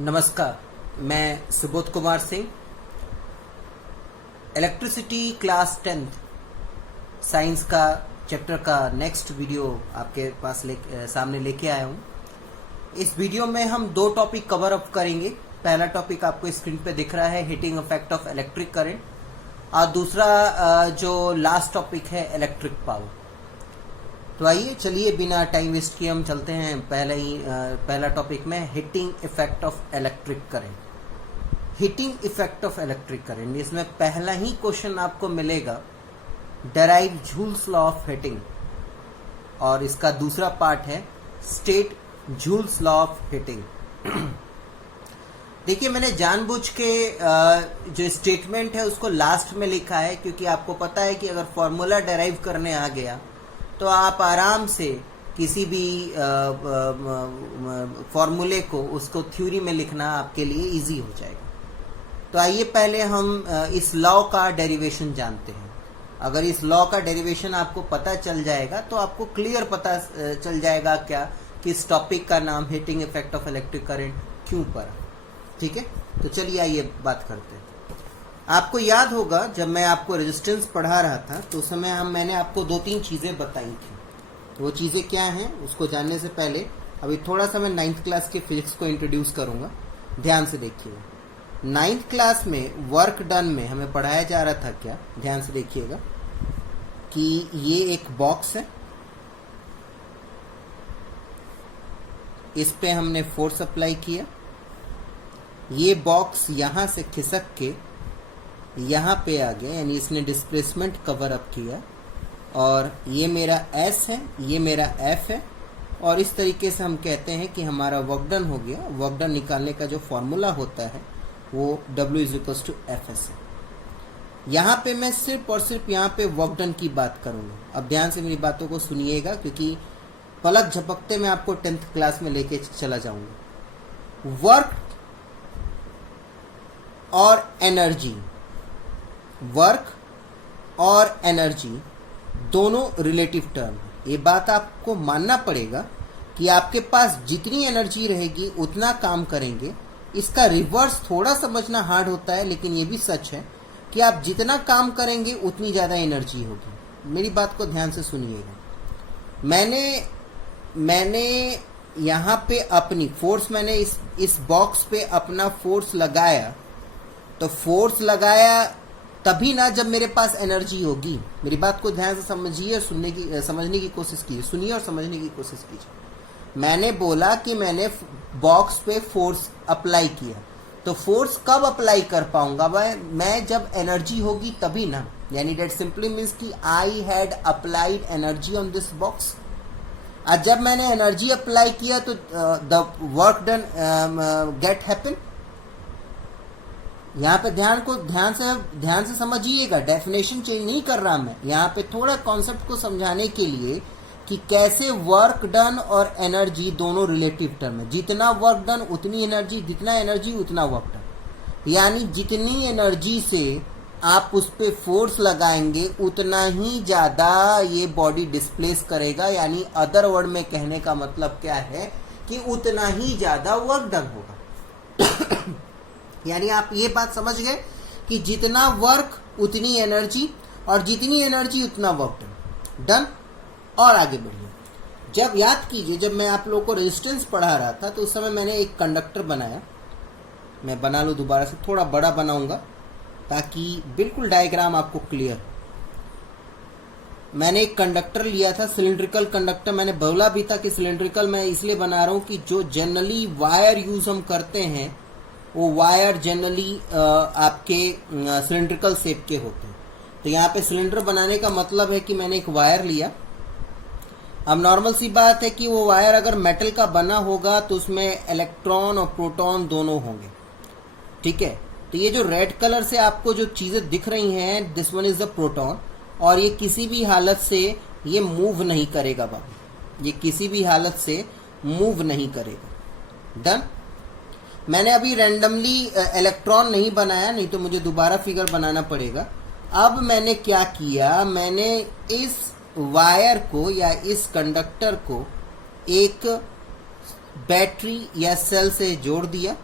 नमस्कार, मैं Subodh Kumar Singh. Electricity class 10th science का चैप्टर का नेक्स्ट वीडियो आपके पास सामने लेके आया हूँ। इस वीडियो में हम दो टॉपिक कवर अप करेंगे। पहला टॉपिक आपको स्क्रीन पे दिख रहा है, heating effect of electric current, और दूसरा जो लास्ट टॉपिक है इलेक्ट्रिक पावर। तो आइए चलिए बिना टाइम वेस्ट किए हम चलते हैं पहला टॉपिक में, heating effect of electric current. Heating effect of electric current, इसमें पहला ही क्वेश्चन आपको मिलेगा, derive joules law of heating, और इसका दूसरा पार्ट है state joules law of heating. देखिए, मैंने जानबूझ के जो स्टेटमेंट है उसको लास्ट में लिखा है, क्योंकि आपको पता है कि अगर फॉर्मूला डेराइव करने आ गया तो आप आराम से किसी भी फॉर्मूले को उसको थ्योरी में लिखना आपके लिए इजी हो जाएगा। तो आइए पहले हम इस लॉ का डेरिवेशन जानते हैं। अगर इस लॉ का डेरिवेशन आपको पता चल जाएगा तो आपको क्लियर पता चल जाएगा क्या कि इस टॉपिक का नाम heating effect of electric current क्यों पड़ा। ठीक है, तो चलिए आइए बात करते हैं। आपको याद होगा जब मैं आपको रेजिस्टेंस पढ़ा रहा था तो उस समय मैंने आपको दो तीन चीजें बताई थी। वो चीजें क्या हैं उसको जानने से पहले अभी थोड़ा सा मैं 9th क्लास के फिजिक्स को इंट्रोड्यूस करूंगा। ध्यान से देखिएगा। 9th क्लास में वर्क डन में हमें पढ़ाया जा रहा था क्या, ध्यान से देखिएगा कि ये एक बॉक्स है, इस पे हमने फोर्स अप्लाई किया, ये बॉक्स यहां से खिसक के यहाँ पे आ गया, यानी इसने डिस्प्लेसमेंट कवर अप किया, और ये मेरा S है, ये मेरा F है, और इस तरीके से हम कहते हैं कि हमारा वर्क डन हो गया। वर्क डन निकालने का जो फॉर्मूला होता है वो W = Fs है। यहाँ पे मैं सिर्फ और सिर्फ यहाँ पे वर्क डन की बात करूंगा। अब ध्यान से मेरी बातों को सुनिएगा, क्योंकि पलक झपकते मैं आपको 10th क्लास में लेके चला जाऊंगा। वर्क और एनर्जी, वर्क और एनर्जी दोनों रिलेटिव टर्म है। ये बात आपको मानना पड़ेगा कि आपके पास जितनी एनर्जी रहेगी उतना काम करेंगे। इसका रिवर्स थोड़ा समझना हार्ड होता है, लेकिन ये भी सच है कि आप जितना काम करेंगे उतनी ज्यादा एनर्जी होगी। मेरी बात को ध्यान से सुनिएगा। मैंने यहाँ पे अपनी फोर्स, मैंने इस बॉक्स पे अपना फोर्स लगाया, तो फोर्स लगाया तभी ना जब मेरे पास एनर्जी होगी। मेरी बात को ध्यान से समझिए और समझने की कोशिश कीजिए। सुनिए और समझने की कोशिश कीजिए। मैंने बोला कि मैंने बॉक्स पे फोर्स अप्लाई किया, तो फोर्स कब अप्लाई कर पाऊंगा मैं जब एनर्जी होगी तभी ना। यानी डेट सिंपली मीन्स कि I had applied energy on this box. आज जब मैंने एनर्जी अप्लाई किया तो the work done get happen. यहाँ पे ध्यान से समझिएगा। डेफिनेशन चेंज नहीं कर रहा मैं, यहाँ पे थोड़ा कॉन्सेप्ट को समझाने के लिए कि कैसे वर्क डन और एनर्जी दोनों रिलेटिव टर्म है। जितना वर्क डन उतनी एनर्जी, जितना एनर्जी उतना वर्क डन। यानी जितनी एनर्जी से आप उस पे फोर्स लगाएंगे उतना ही ज्यादा ये बॉडी डिस्प्लेस करेगा। यानी अदर वर्ड में कहने का मतलब क्या है कि उतना ही ज्यादा वर्क डन होगा। यानी आप ये बात समझ गए कि जितना वर्क उतनी एनर्जी, और जितनी एनर्जी उतना वर्क डन। और आगे बढ़िए। जब याद कीजिए, जब मैं आप लोगों को रेजिस्टेंस पढ़ा रहा था तो उस समय मैंने एक कंडक्टर बनाया। मैं बना लूं दोबारा से, थोड़ा बड़ा बनाऊंगा ताकि बिल्कुल डायग्राम आपको क्लियर। मैंने एक कंडक्टर लिया था, सिलिंड्रिकल कंडक्टर। मैंने बोला भी था कि सिलिंड्रिकल मैं इसलिए बना रहा हूं कि जो जनरली वायर यूज हम करते हैं वो वायर जनरली आपके सिलिंड्रिकल शेप के होते हैं। तो यहाँ पे सिलेंडर बनाने का मतलब है कि मैंने एक वायर लिया। अब नॉर्मल सी बात है कि वो वायर अगर मेटल का बना होगा तो उसमें इलेक्ट्रॉन और प्रोटॉन दोनों होंगे। ठीक है, तो ये जो रेड कलर से आपको जो चीजें दिख रही हैं, this one is the proton, और ये किसी भी हालत से ये मूव नहीं करेगा बाबू, ये किसी भी हालत से मूव नहीं करेगा। डन। मैंने अभी रैंडमली इलेक्ट्रॉन नहीं बनाया, नहीं तो मुझे दोबारा फिगर बनाना पड़ेगा। अब मैंने क्या किया, मैंने इस वायर को या इस कंडक्टर को एक बैटरी या सेल से जोड़ दिया।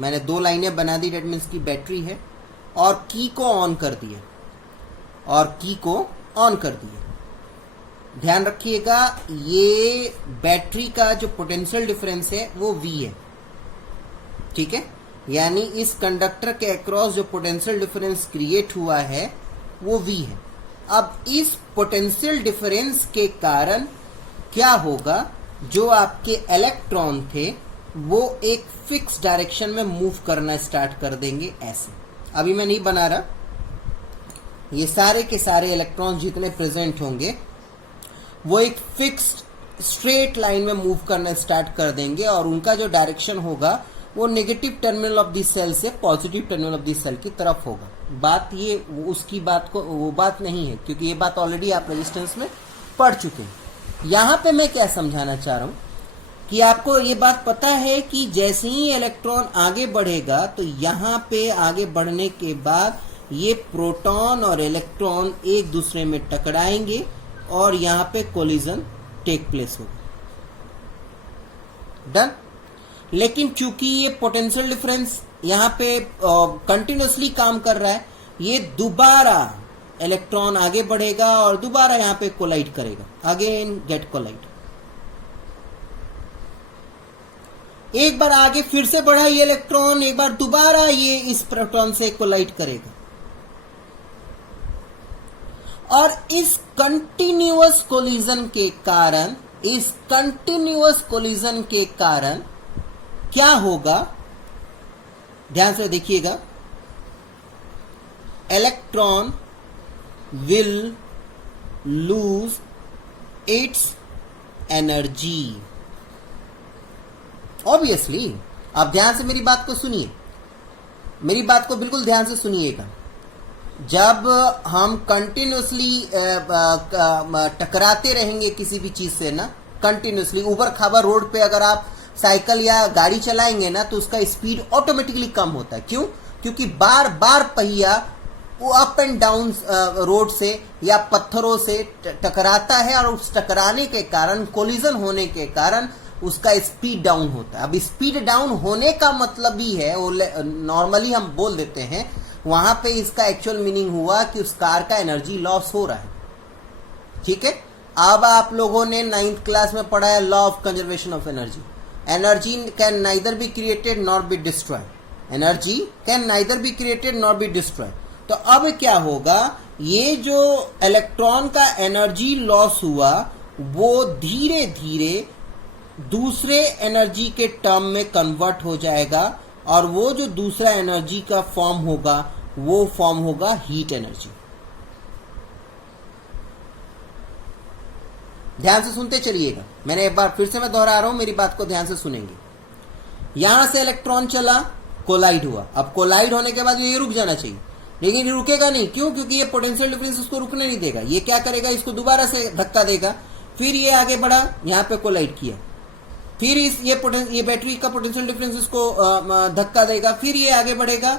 मैंने 2 लाइनें बना दी, डेट मीन्स की बैटरी है, और की को ऑन कर दिया, ध्यान रखिएगा ये बैटरी का जो पोटेंशियल डिफरेंस है वो V है, ठीक है। यानी इस कंडक्टर के अक्रॉस जो पोटेंशियल डिफरेंस क्रिएट हुआ है वो V है। अब इस पोटेंशियल डिफरेंस के कारण क्या होगा, जो आपके इलेक्ट्रॉन थे वो एक फिक्स डायरेक्शन में मूव करना स्टार्ट कर देंगे। ऐसे अभी मैं नहीं बना रहा, ये सारे के सारे इलेक्ट्रॉन जितने प्रेजेंट होंगे वो एक फिक्स्ड स्ट्रेट लाइन में मूव करना स्टार्ट कर देंगे, और उनका जो डायरेक्शन होगा वो negative terminal of the cell से positive terminal of the cell की तरफ होगा। बात ये उसकी बात को वो बात नहीं है, क्योंकि ये बात ऑलरेडी आप रेजिस्टेंस में पढ़ चुके हैं। यहां पे मैं क्या समझाना चाह रहा हूं कि आपको ये बात पता है कि जैसे ही इलेक्ट्रॉन आगे बढ़ेगा तो यहां पे आगे बढ़ने के बाद ये प्रोटॉन और इलेक्ट्रॉन एक दूसरे में टकराएंगे और यहां पे कोलिजन टेक प्लेस होगा। डन। लेकिन चूंकि ये पोटेंशियल डिफरेंस यहां पे कंटिन्यूसली काम कर रहा है, ये दोबारा इलेक्ट्रॉन आगे बढ़ेगा और दोबारा यहां पे कोलाइड करेगा, अगेन गेट कोलाइड। एक बार आगे फिर से बढ़ा ये इलेक्ट्रॉन, एक बार दोबारा ये इस प्रोटॉन से कोलाइड करेगा, और इस कंटिन्यूअस कोलिजन के कारण क्या होगा, ध्यान से देखिएगा, electron will lose its energy. Obviously आप ध्यान से मेरी बात को सुनिए, मेरी बात को बिल्कुल ध्यान से सुनिएगा। जब हम कंटिन्यूसली टकराते रहेंगे किसी भी चीज से ना, कंटिन्यूसली ऊबर खाबर रोड पे अगर आप साइकिल या गाड़ी चलाएंगे ना तो उसका स्पीड ऑटोमेटिकली कम होता है। क्यों? क्योंकि बार बार पहिया वो अप एंड डाउन रोड से या पत्थरों से टकराता है, और उस टकराने के कारण, कोलिजन होने के कारण उसका स्पीड डाउन होता है। अब स्पीड डाउन होने का मतलब ही है, वो नॉर्मली हम बोल देते हैं, वहां पे इसका एक्चुअल मीनिंग हुआ कि उस कार का एनर्जी लॉस हो रहा है, ठीक है। अब आप लोगों ने 9th क्लास में पढ़ा है law of conservation of energy. Energy can neither be created nor be destroyed. Energy can neither be created nor be destroyed. तो अब क्या होगा, ये जो इलेक्ट्रॉन का एनर्जी लॉस हुआ वो धीरे धीरे दूसरे एनर्जी के टर्म में कन्वर्ट हो जाएगा, और वो जो दूसरा एनर्जी का फॉर्म होगा वो फॉर्म होगा हीट एनर्जी। ध्यान से सुनते चलिएगा, मैंने एक बार फिर से मैं दोहरा रहा हूं, मेरी बात को ध्यान से सुनेंगे। यहां से इलेक्ट्रॉन चला, कोलाइड हुआ। अब कोलाइड होने के बाद ये रुक जाना चाहिए, लेकिन ये रुकेगा नहीं। क्यों? क्योंकि ये पोटेंशियल डिफरेंस उसको रुकने नहीं देगा। ये क्या करेगा, इसको दोबारा से धक्का देगा, फिर ये आगे बढ़ा, यहां पे कोलाइड किया, फिर ये बैटरी का पोटेंशियल डिफरेंस इसको धक्का देगा, फिर ये आगे बढ़ेगा,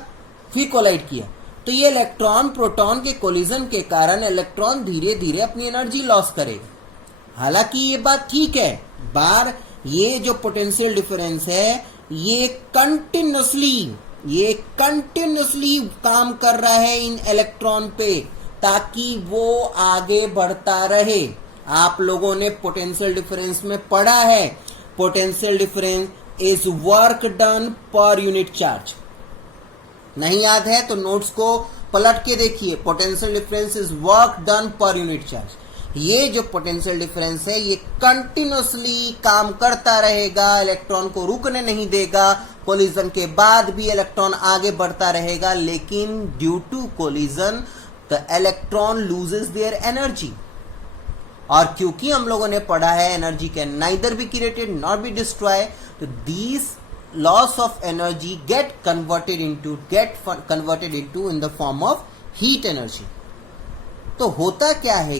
फिर कोलाइड किया। तो ये इलेक्ट्रॉन प्रोटॉन के कोलिजन के कारण इलेक्ट्रॉन धीरे धीरे अपनी एनर्जी लॉस करेगा। हालांकि ये बात ठीक है, बार ये जो पोटेंशियल डिफरेंस है ये कंटिन्यूसली काम कर रहा है इन इलेक्ट्रॉन पे, ताकि वो आगे बढ़ता रहे। आप लोगों ने पोटेंशियल डिफरेंस में पढ़ा है, potential difference is work done per unit charge. नहीं याद है तो नोट्स को पलट के देखिए। Potential difference is work done per unit charge. ये जो पोटेंशियल डिफरेंस है ये कंटिन्यूसली काम करता रहेगा, इलेक्ट्रॉन को रुकने नहीं देगा। कोलिजन के बाद भी इलेक्ट्रॉन आगे बढ़ता रहेगा, लेकिन due to collision the electron loses their energy. और क्योंकि हम लोगों ने पढ़ा है energy can neither be created nor be destroy, तो these loss of energy get converted into in the form of heat energy. तो होता क्या है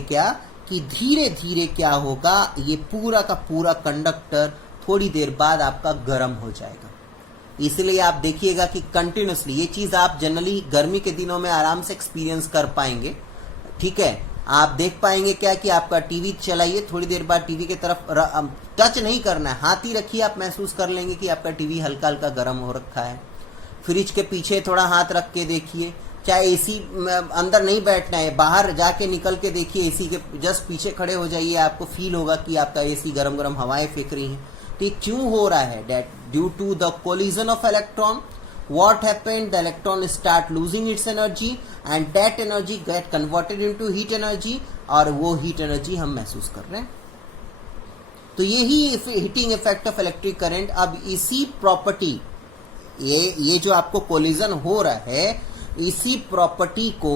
कि धीरे धीरे क्या होगा, ये पूरा का पूरा कंडक्टर थोड़ी देर बाद आपका गर्म हो जाएगा। इसलिए आप देखिएगा कि कंटिन्यूसली ये चीज आप जनरली गर्मी के दिनों में आराम से एक्सपीरियंस कर पाएंगे, ठीक है। आप देख पाएंगे क्या कि आपका टीवी चलाइए, थोड़ी देर बाद टीवी की तरफ टच नहीं करना है, हाथ ही रखिए, आप महसूस कर लेंगे कि आपका टीवी हल्का हल्का गर्म हो रखा है। फ्रिज के पीछे थोड़ा हाथ रख के देखिए, चाहे एसी अंदर नहीं बैठना है, बाहर जाके निकल के देखिए, एसी के जस्ट पीछे खड़े हो जाइए, आपको फील होगा कि आपका एसी गरम गरम हवाएं फेंक रही हैं। तो ये क्यों हो रहा है? That due to the collision of electron, what happened, the electron start losing its energy and that energy get converted into heat energy, और वो heat energy हम महसूस कर रहे हैं। तो यही heating effect of electric current. अब इसी प्रॉपर्टी, ये जो आपको कोलिजन हो रहा है, इसी प्रॉपर्टी को,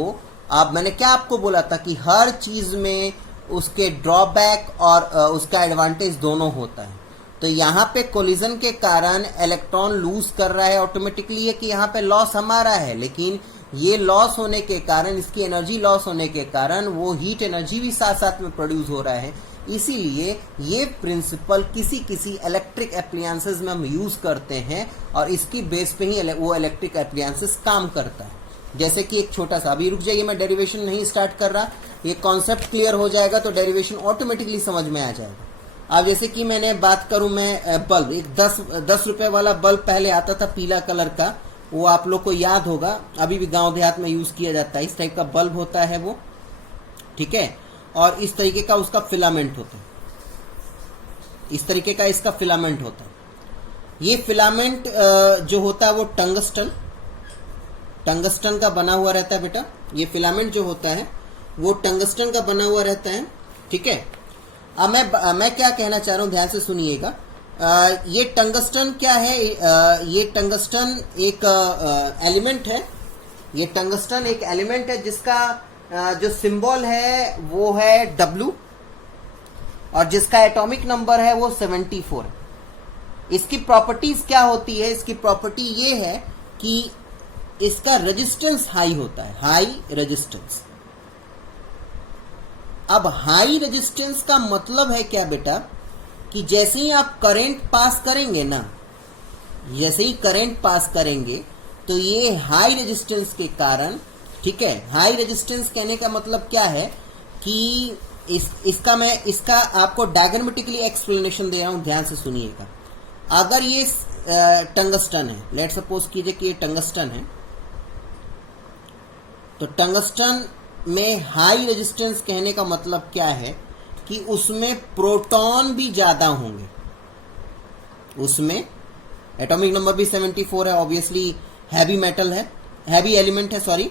अब मैंने क्या आपको बोला था कि हर चीज में उसके ड्रॉबैक और उसका एडवांटेज दोनों होता है। तो यहाँ पे कोलिजन के कारण इलेक्ट्रॉन लूज कर रहा है, ऑटोमेटिकली है कि यहाँ पे लॉस हमारा है, लेकिन ये लॉस होने के कारण, इसकी एनर्जी लॉस होने के कारण वो हीट एनर्जी भी साथ साथ में प्रोड्यूस हो रहा है। इसीलिए ये प्रिंसिपल किसी किसी इलेक्ट्रिक एप्लियंसेस में हम यूज करते हैं और इसकी बेस पे ही वो इलेक्ट्रिक एप्लियंसेस काम करता है। जैसे कि एक छोटा सा, अभी रुक जाइए, मैं डेरिवेशन नहीं स्टार्ट कर रहा, ये कॉन्सेप्ट क्लियर हो जाएगा तो डेरिवेशन ऑटोमेटिकली समझ में आ जाएगा। अब जैसे कि मैंने बात करूं, मैं बल्ब, एक 10 रुपए वाला बल्ब पहले आता था पीला कलर का, वो आप लोग को याद होगा, अभी भी गांव देहात में यूज किया जाता है। इस टाइप का बल्ब होता है वो, ठीक है, और इस तरीके का उसका फिलामेंट होता है, इस तरीके का इसका फिलामेंट होता है। ये फिलामेंट जो होता है वो टंगस्टन का बना हुआ रहता है बेटा। ये फिलामेंट जो होता है वो टंगस्टन का बना हुआ रहता है, ठीक है। अब मैं क्या कहना चाह रहा हूं, ध्यान से सुनिएगा। ये टंगस्टन क्या है? ये टंगस्टन एक एलिमेंट है। ये टंगस्टन एक एलिमेंट है जिसका जो सिंबल है वो है W, और जिसका एटॉमिक नंबर है वो 74 है। इसकी प्रॉपर्टीज क्या होती है? इसकी प्रॉपर्टी ये है कि इसका रेजिस्टेंस हाई होता है, हाई रेजिस्टेंस। अब हाई रेजिस्टेंस का मतलब है क्या बेटा, कि जैसे ही आप करंट पास करेंगे ना, जैसे ही करंट पास करेंगे तो ये हाई रेजिस्टेंस के कारण, ठीक है, हाई रेजिस्टेंस कहने का मतलब क्या है कि इसका आपको डायग्रामेटिकली एक्सप्लेनेशन दे रहा हूं, ध्यान से सुनिएगा। अगर ये टंगस्टन है, लेट सपोज कीजिए कि ये टंगस्टन है, तो टंगस्टन में हाई रेजिस्टेंस कहने का मतलब क्या है कि उसमें प्रोटॉन भी ज्यादा होंगे, उसमें एटॉमिक नंबर भी 74 है, ऑब्वियसली हैवी मेटल है, हैवी एलिमेंट है, सॉरी,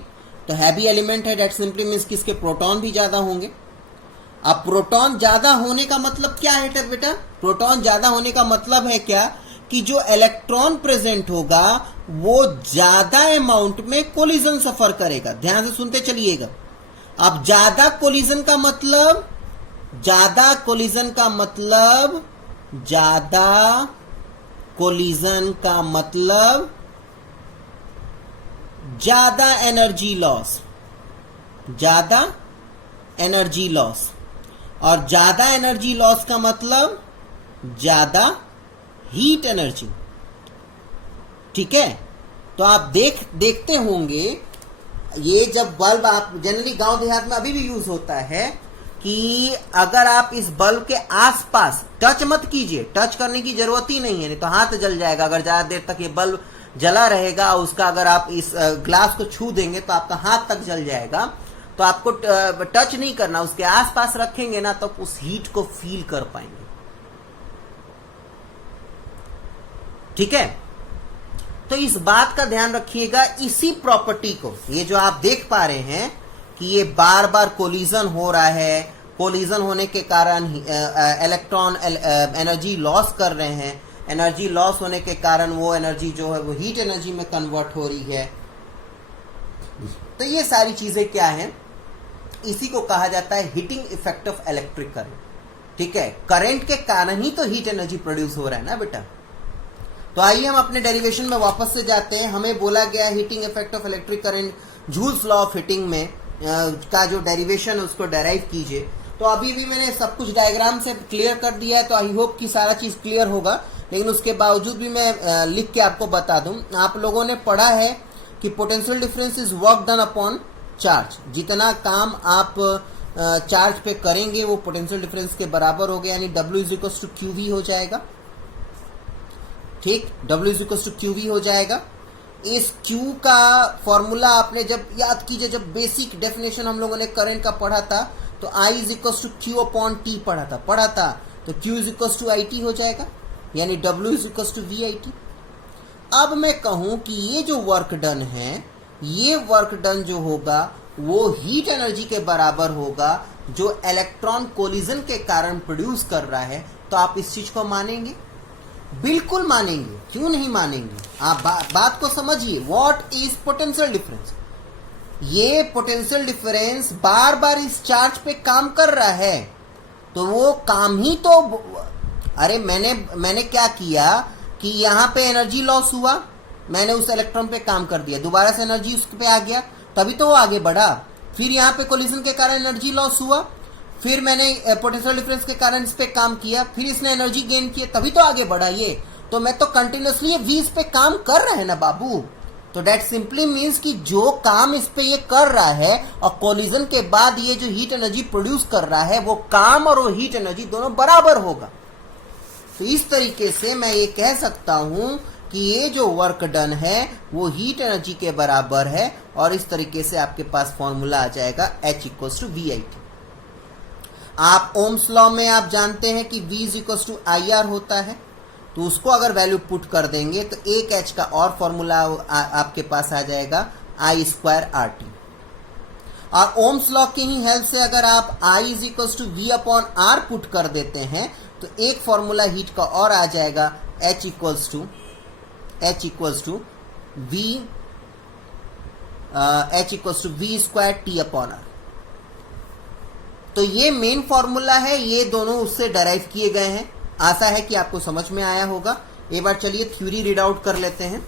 तो हैवी एलिमेंट है, दैट सिंपली मींस कि इसके प्रोटॉन भी ज्यादा होंगे। अब प्रोटॉन ज्यादा होने का मतलब क्या है बेटा? प्रोटॉन ज्यादा होने का मतलब है क्या, कि जो इलेक्ट्रॉन प्रेजेंट होगा वो ज्यादा अमाउंट में कोलिजन सफर करेगा। ध्यान से सुनते चलिएगा। अब ज्यादा कोलिजन का मतलब, ज्यादा कोलिजन का मतलब, ज्यादा कोलिजन का मतलब ज्यादा एनर्जी लॉस, ज्यादा एनर्जी लॉस, और ज्यादा एनर्जी लॉस का मतलब ज्यादा हीट एनर्जी, ठीक है। तो आप देखते होंगे, ये जब बल्ब, आप जनरली गांव देहात में अभी भी यूज होता है कि अगर आप इस बल्ब के आसपास टच मत कीजिए, टच करने की जरूरत ही नहीं है, नहीं तो हाथ जल जाएगा। अगर ज्यादा देर तक ये बल्ब जला रहेगा, उसका अगर आप इस ग्लास को छू देंगे तो आपका हाथ तक जल जाएगा। तो आपको टच नहीं करना, उसके आसपास रखेंगे ना तो उस हीट को फील कर पाएंगे, ठीक है। तो इस बात का ध्यान रखिएगा। इसी प्रॉपर्टी को, ये जो आप देख पा रहे हैं कि ये बार बार कोलिजन हो रहा है, कोलिजन होने के कारण इलेक्ट्रॉन एनर्जी लॉस कर रहे हैं, एनर्जी लॉस होने के कारण वो एनर्जी जो है वो हीट एनर्जी में कन्वर्ट हो रही है। तो ये सारी चीजें क्या हैं, इसी को कहा जाता है heating effect of electric current, ठीक है। करंट के कारण ही तो हीट एनर्जी प्रोड्यूस हो रहा है ना बेटा। तो आइए हम अपने डेरिवेशन में वापस से जाते हैं। हमें बोला गया heating effect of electric current, joules law of heating में का जो डेरिवेशन है उसको डेराइव कीजिए। तो अभी भी मैंने सब कुछ डायग्राम से क्लियर कर दिया है, तो आई होप कि सारा चीज क्लियर होगा, लेकिन उसके बावजूद भी मैं लिख के आपको बता दूं। आप लोगों ने पढ़ा है कि potential difference is work done upon charge. जितना काम आप चार्ज पे करेंगे वो पोटेंशियल डिफरेंस के बराबर हो गया, यानी W is equal to QV हो जाएगा, ठीक, W is equal to QV हो जाएगा। इस Q का फॉर्मूला आपने जब याद कीजिए, जब बेसिक डेफिनेशन हम लोगों ने करंट का पढ़ा था तो I is equal to Q upon T पढ़ा था तो Q is equal to I T हो जाएगा, यानी W is equal to V I T. अब मैं कहूं कि ये जो वर्क डन है, ये वर्क डन जो होगा वो हीट एनर्जी के बराबर होगा जो इलेक्ट्रॉन कोलिजन के कारण प्रोड्यूस कर रहा है, तो आप इस चीज को मानेंगे? बिल्कुल मानेंगे, क्यों नहीं मानेंगे? आप बात को समझिए। What is potential difference? ये पोटेंशियल डिफरेंस बार बार इस चार्ज पे काम कर रहा है, तो वो काम ही तो, अरे मैंने क्या किया कि यहां पे एनर्जी लॉस हुआ, मैंने उस इलेक्ट्रॉन पे काम कर दिया, दोबारा से एनर्जी उस पे आ गया, तभी तो वो आगे बढ़ा। फिर यहाँ पे कोलिजन के कारण एनर्जी लॉस हुआ, फिर मैंने पोटेंशियल डिफरेंस के कारण इस पे काम किया, फिर इसने एनर्जी गेन किया, तभी तो आगे बढ़ा ये। तो मैं तो कंटिन्यूसली वी इस पे काम कर रहा है ना बाबू। तो डेट सिंपली मीन्स कि जो काम इस पे ये कर रहा है और कोलिजन के बाद ये जो हीट एनर्जी प्रोड्यूस कर रहा है, वो काम और वो हीट एनर्जी दोनों बराबर होगा। तो इस तरीके से मैं ये कह सकता हूं कि ये जो वर्क डन है वो हीट एनर्जी के बराबर है, और इस तरीके से आपके पास फॉर्मूला आ जाएगा H equals to V I T. आप ओम्स लॉ में आप जानते हैं कि V is equals to I R होता है, तो उसको अगर वैल्यू पुट कर देंगे तो एक H का और फॉर्मूला आपके पास आ जाएगा आई स्क्वायर आर टी। और ओम्स लॉ की ही हेल्प से अगर आप I is equals to V upon R put कर देते हैं तो एक फॉर्मूला हीट का और आ जाएगा H equals to V square T upon R. तो ये मेन फॉर्मूला है, ये दोनों उससे डराइव किए गए हैं। आशा है कि आपको समझ में आया होगा। एक बार चलिए थ्योरी रीड आउट कर लेते हैं।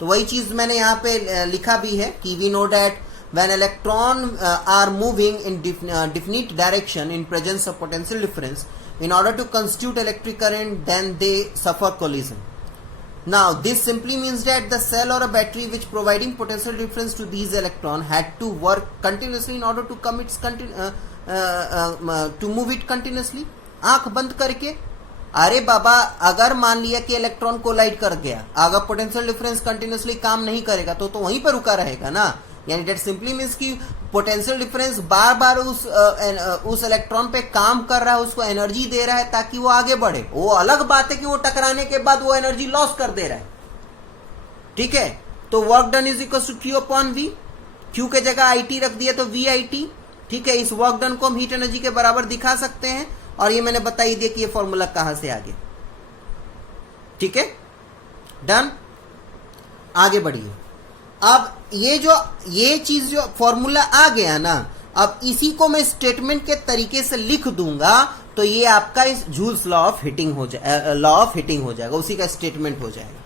तो वही चीज मैंने यहाँ पे लिखा भी है कि we know that when electron are moving in definite direction in presence of potential difference in order to constitute electric current, then they suffer collision. Now this simply means that the cell or a battery which providing potential difference to these electron had to work continuously in order to to move it continuously. आंख बंद करके, अरे बाबा अगर मान लिया कि electron collide कर गया, अगर पोटेंशियल डिफरेंस कंटिन्यूसली काम नहीं करेगा तो वहीं पर रुका रहेगा ना। यानी डेट सिंपली मीन्स कि पोटेंशियल डिफरेंस बार बार उस इलेक्ट्रॉन पे काम कर रहा है, उसको एनर्जी दे रहा है ताकि वो आगे बढ़े। वो अलग बात है कि वो टकराने के बाद वो एनर्जी लॉस कर दे रहा है, ठीक है। तो work done is equal to Q upon V, Q के जगह आई टी रख दिया तो वी आई टी, ठीक है। इस वर्क डन को हम हीट एनर्जी के बराबर दिखा सकते हैं, और ये मैंने बता ही दिया कि ये फॉर्मूला कहां से आ गया, ठीक है। डन, आगे बढ़िए। अब ये चीज जो फॉर्मूला आ गया ना, अब इसी को मैं स्टेटमेंट के तरीके से लिख दूंगा तो ये आपका इस जूल्स लॉ ऑफ हीटिंग हो जाएगा, उसी का स्टेटमेंट हो जाएगा,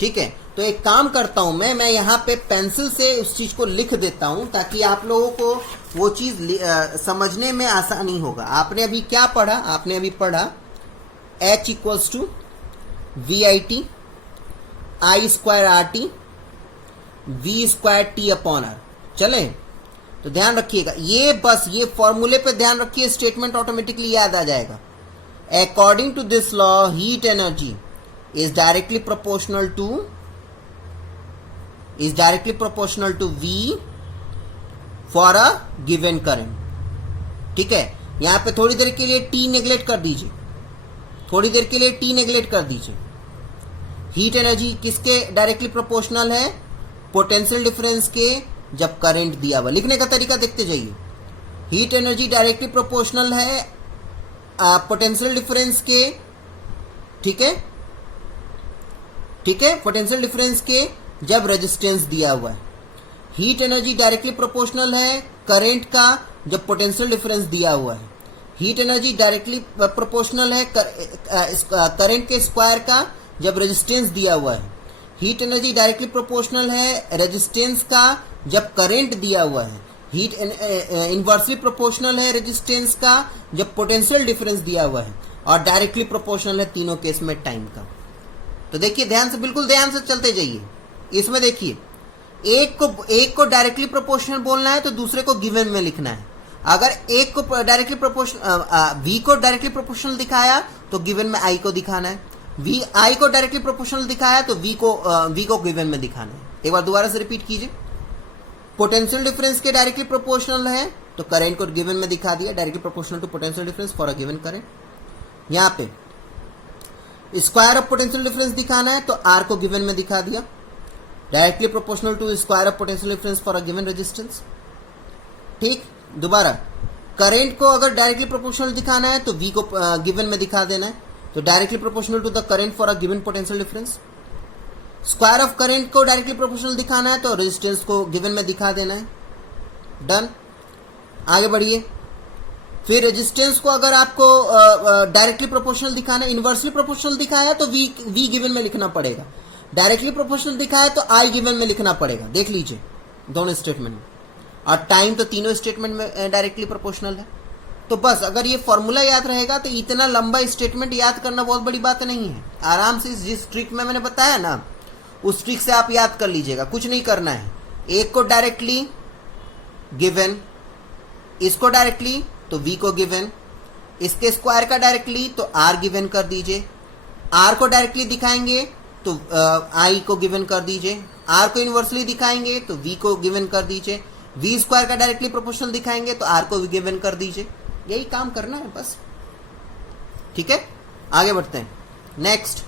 ठीक है। तो एक काम करता हूं मैं यहाँ पे पेंसिल से उस चीज को लिख देता हूं ताकि आप लोगों को वो चीज समझने में आसानी होगा। आपने अभी क्या पढ़ा? आपने अभी पढ़ा H equals to V I T, I square R T, V square T upon R. चले, तो ध्यान रखिएगा, ये बस ये फॉर्मूले पे ध्यान रखिए, स्टेटमेंट ऑटोमेटिकली याद आ जाएगा। According to this law heat energy is directly proportional to V for a given current, ठीक है। यहां पे थोड़ी देर के लिए T नेग्लेक्ट कर दीजिए, हीट एनर्जी किसके डायरेक्टली प्रोपोर्शनल है? पोटेंशियल डिफरेंस के, जब करंट दिया हुआ। लिखने का तरीका देखते जाइए। हीट एनर्जी डायरेक्टली प्रोपोर्शनल है पोटेंशियल डिफरेंस के, ठीक है, पोटेंशियल डिफरेंस के जब रेजिस्टेंस दिया हुआ है। हीट एनर्जी डायरेक्टली प्रोपोर्शनल है करंट का जब पोटेंशियल डिफरेंस दिया हुआ है। हीट एनर्जी डायरेक्टली प्रोपोर्शनल है करंट के स्क्वायर का जब रेजिस्टेंस दिया हुआ है। हीट एनर्जी डायरेक्टली प्रोपोर्शनल है रेजिस्टेंस का जब करंट दिया हुआ है। हीट इनवर्सली प्रोपोर्शनल है रेजिस्टेंस का जब पोटेंशियल डिफरेंस दिया हुआ है, और डायरेक्टली प्रोपोर्शनल है तीनों केस में टाइम का। तो देखिए बिल्कुल ध्यान से चलते जाइए। इसमें देखिए, एक को डायरेक्टली प्रोपोर्शनल बोलना है तो दूसरे को गिवन में लिखना है। अगर एक को डायरेक्टली प्रोपोर्शनल V को डायरेक्टली प्रोपोर्शनल दिखाया तो गिवन में I को दिखाना है। वी आई को डायरेक्टली प्रोपोर्शनल दिखाया तो वी को गिवन में दिखाना है। एक बार दोबारा से रिपीट कीजिए। पोटेंशियल डिफरेंस के डायरेक्टली प्रोपोर्शनल है तो करंट को गिवन में दिखा दिया, directly proportional to potential difference for a given current. यहां पे स्क्वायर ऑफ पोटेंशियल डिफरेंस दिखाना है तो आर को गिवन में दिखा दिया, directly proportional to square of potential difference for a given resistance. ठीक, दोबारा करंट को अगर डायरेक्टली प्रोपोर्शनल दिखाना है तो वी को गिवन में दिखा देना है, तो directly proportional to the current for a given potential difference. Square of current को डायरेक्टली प्रोपोर्शनल दिखाना है तो रेजिस्टेंस को गिवन में दिखा देना है। डन, आगे बढ़िए। फिर रेजिस्टेंस को अगर आपको डायरेक्टली प्रोपोर्शनल दिखाना है, इनवर्सली प्रोपोर्शनल दिखाया तो वी गिवन में लिखना पड़ेगा, डायरेक्टली प्रोपोर्शनल दिखाया तो आई गिवन में लिखना पड़ेगा। देख लीजिए दोनों स्टेटमेंट में, और टाइम तो तीनों स्टेटमेंट में डायरेक्टली प्रोपोर्शनल है। तो बस अगर ये फॉर्मूला याद रहेगा तो इतना लंबा स्टेटमेंट याद करना बहुत बड़ी बात नहीं है। आराम से जिस ट्रिक में मैंने बताया ना उस ट्रिक से आप याद कर लीजिएगा, कुछ नहीं करना है। एक को डायरेक्टली गिवन, इसको डायरेक्टली तो वी को गिवन, इसके स्क्वायर का डायरेक्टली तो आर गिवन कर दीजिए, आर को डायरेक्टली दिखाएंगे तो आई को गिवन कर दीजिए, आर को इनवर्सली दिखाएंगे तो वी को गिवन कर दीजिए, वी स्क्वायर का डायरेक्टली प्रोपोर्शनल दिखाएंगे तो आर को भी गिवन कर दीजिए। यही काम करना है बस, ठीक है। आगे बढ़ते हैं। Next,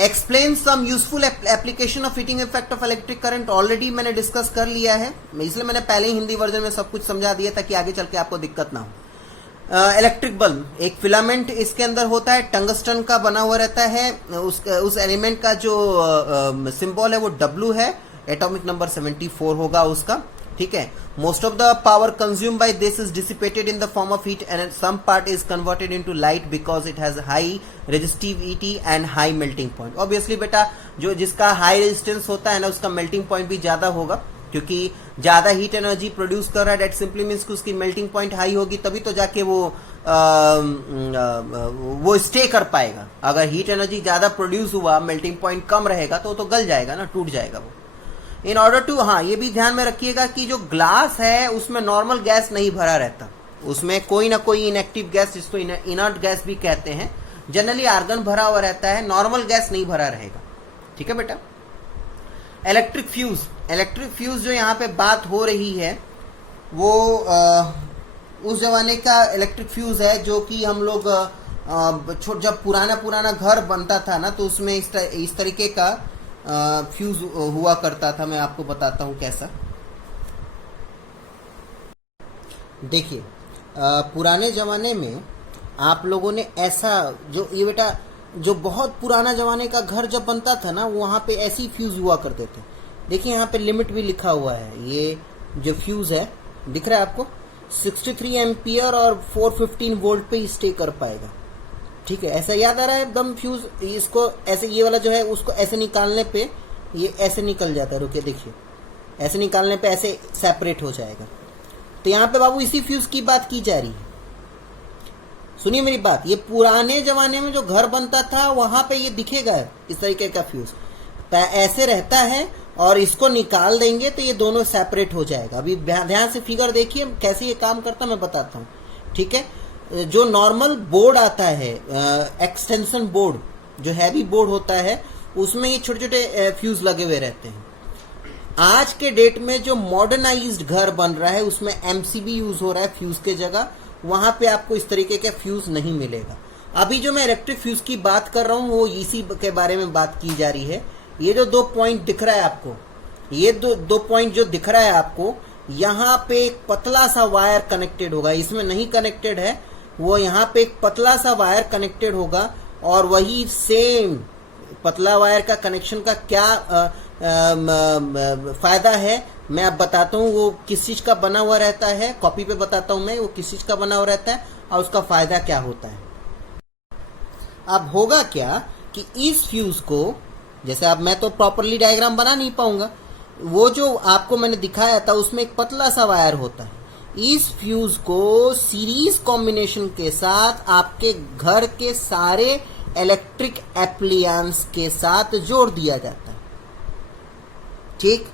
explain some useful application of heating effect of electric current. Already मैंने डिस्कस कर लिया है, इसलिए मैंने पहले ही हिंदी वर्जन में सब कुछ समझा दिया ताकि आगे चल के आपको दिक्कत ना हो। इलेक्ट्रिक बल्ब एक फिलामेंट इसके अंदर होता है, टंगस्टन का बना हुआ रहता है। उस एलिमेंट का जो सिंबल है वो W है, एटॉमिक नंबर 74 होगा उसका, ठीक है। Most of the power consume by this is dissipated in the form of heat and some part is converted into light because it has high resistivity and high melting point. Obviously बेटा जो जिसका high resistance होता है ना उसका melting point भी ज्यादा होगा, क्योंकि ज्यादा हीट एनर्जी प्रोड्यूस कर रहा है। दैट सिंपली मीन्स कि उसकी मेल्टिंग पॉइंट हाई होगी, तभी तो जाके वो स्टे कर पाएगा। अगर हीट एनर्जी ज्यादा प्रोड्यूस हुआ, मेल्टिंग पॉइंट कम रहेगा तो गल जाएगा ना, टूट जाएगा वो। इन ऑर्डर टू, हाँ ये भी ध्यान में रखिएगा कि जो ग्लास है उसमें नॉर्मल गैस नहीं भरा रहता, उसमें कोई ना कोई इनएक्टिव गैस, जिसको इनर्ट गैस भी कहते हैं, जनरली आर्गन भरा हुआ रहता है, नॉर्मल गैस नहीं भरा रहेगा, ठीक है बेटा। इलेक्ट्रिक फ्यूज, इलेक्ट्रिक फ्यूज जो यहाँ पे बात हो रही है वो उस जमाने का इलेक्ट्रिक फ्यूज है जो कि हम लोग जब पुराना घर बनता था ना तो उसमें इस तरीके का फ्यूज हुआ करता था। मैं आपको बताता हूं कैसा। देखिए पुराने जमाने में आप लोगों ने ऐसा, जो ये बेटा जो बहुत पुराना जमाने का घर जब बनता था ना वहां पे ऐसी फ्यूज हुआ करते थे। देखिए यहाँ पे लिमिट भी लिखा हुआ है, ये जो फ्यूज है दिख रहा है आपको, 63 एम्पियर और 415 वोल्ट पे ही स्टे कर पाएगा, ठीक है। ऐसा याद आ रहा है एकदम फ्यूज। इसको ऐसे, ये वाला जो है उसको ऐसे निकालने पे ये ऐसे निकल जाता है, रुकिए देखिए, ऐसे निकालने पे ऐसे सेपरेट हो जाएगा। तो यहाँ पे बाबू इसी फ्यूज की बात की जा रही है। सुनिए मेरी बात, ये पुराने जमाने में जो घर बनता था वहां पे ये दिखेगा इस तरीके का फ्यूज, ऐसे रहता है, और इसको निकाल देंगे तो ये दोनों सेपरेट हो जाएगा। अभी ध्यान से फिगर देखिए कैसे ये काम करता है, मैं बताता हूँ, ठीक है। जो नॉर्मल बोर्ड आता है, एक्सटेंशन बोर्ड, जो हैवी बोर्ड होता है, उसमें ये छोटे छोटे फ्यूज लगे हुए रहते हैं। आज के डेट में जो मॉडर्नाइज्ड घर बन रहा है उसमें एमसीबी यूज हो रहा है फ्यूज के जगह, वहां पे आपको इस तरीके का फ्यूज नहीं मिलेगा। अभी जो मैं इलेक्ट्रिक फ्यूज की बात कर रहा हूं वो इसी के बारे में बात की जा रही है। ये जो 2 पॉइंट दिख रहा है आपको, ये दो पॉइंट जो दिख रहा है आपको, यहाँ पे एक पतला सा वायर कनेक्टेड होगा, इसमें नहीं कनेक्टेड है वो, यहाँ पे एक पतला सा वायर कनेक्टेड होगा, और वही सेम पतला वायर का कनेक्शन का क्या फायदा है मैं अब बताता हूँ। वो किस चीज का बना हुआ रहता है, कॉपी पे बताता हूँ मैं वो किस चीज का बना हुआ रहता है और उसका फायदा क्या होता है। अब होगा क्या कि इस फ्यूज को, जैसे अब मैं तो प्रॉपरली डायग्राम बना नहीं पाऊंगा, वो जो आपको मैंने दिखाया था उसमें एक पतला सा वायर होता है। इस फ्यूज को सीरीज कॉम्बिनेशन के साथ आपके घर के सारे इलेक्ट्रिक एप्लियंस के साथ जोड़ दिया जाता है, ठीक।